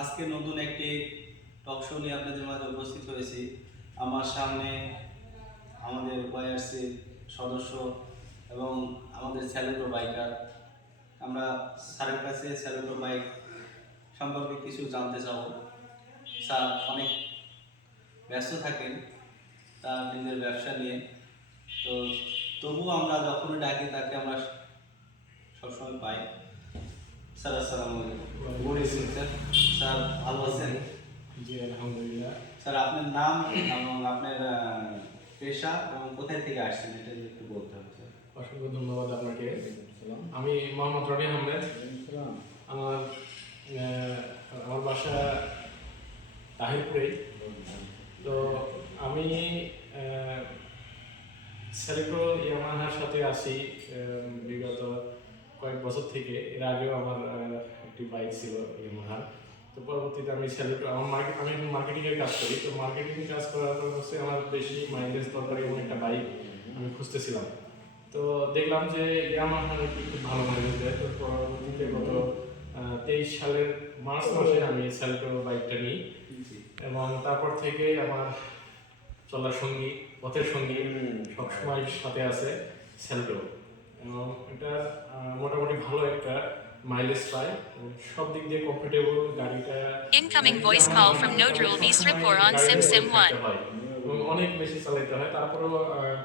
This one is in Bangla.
আজকে নতুন একটি টক শো নিয়ে আপনাদের মাঝে উপস্থিত হয়েছি। আমার সামনে আমাদের ওয়াইআরসি সদস্য এবং আমাদের স্যালুটো বাইকার আমরা স্যারের কাছে স্যালুটো বাইক সম্পর্কে কিছু জানতে চাবো। স্যার অনেক ব্যস্ত থাকেন তার নিজের ব্যবসা নিয়ে। তো তবুও আমরা যখনই ডাকি তাকে আমরা সবসময় পাই। স্যার আসসালামু আলাইকুম। Good evening sir. স্যার ভালো আছেন? জি আলহামদুলিল্লাহ। স্যার আপনার নাম এবং আপনার পেশা এবং কোথায় থেকে আসছেন এটা একটু বলতে হবে স্যার। অসংখ্য ধন্যবাদ আপনাকে। আমি মোহাম্মদ রনি আহমেদ। আমার আমার বাসা তাহিরপুরে। তো আমি সেলিব্রো ইয়ামাহার সাথে আছি বিগত কয়েক বছর থেকে এর আগেও আমার একটি বাইক ছিল ইয়ামাহার তো পরবর্তীতে আমি সেলিব্রো আমার মার্কেট আমি মার্কেটিংয়ের কাজ করি। তো মার্কেটিং কাজ করার পর হচ্ছে আমার বেশি মাইলেজ দরকারি এমন একটা বাইক আমি খুঁজতেছিলাম। তো দেখলাম যে ইয়ামাহা নাকি খুব ভালো মাইলেজ দেয়। তো পরবর্তীতে গত তেইশ সালের মার্চ মাসে আমি সেলটো বাইকটা নিই। এবং তারপর থেকে আমার চলার সঙ্গী পথের সঙ্গী সবসময় সাথে আছে সেলটো এবং এটা ভালো একটা মাইলেজ পায়। সব দিক দিয়ে কমফোর্টেবল গাড়িটা incoming voice call from Nodrul Visrapur on on SIM Sim 1. অনেক বেশি চালাতে হয়। তারপরেও আহ,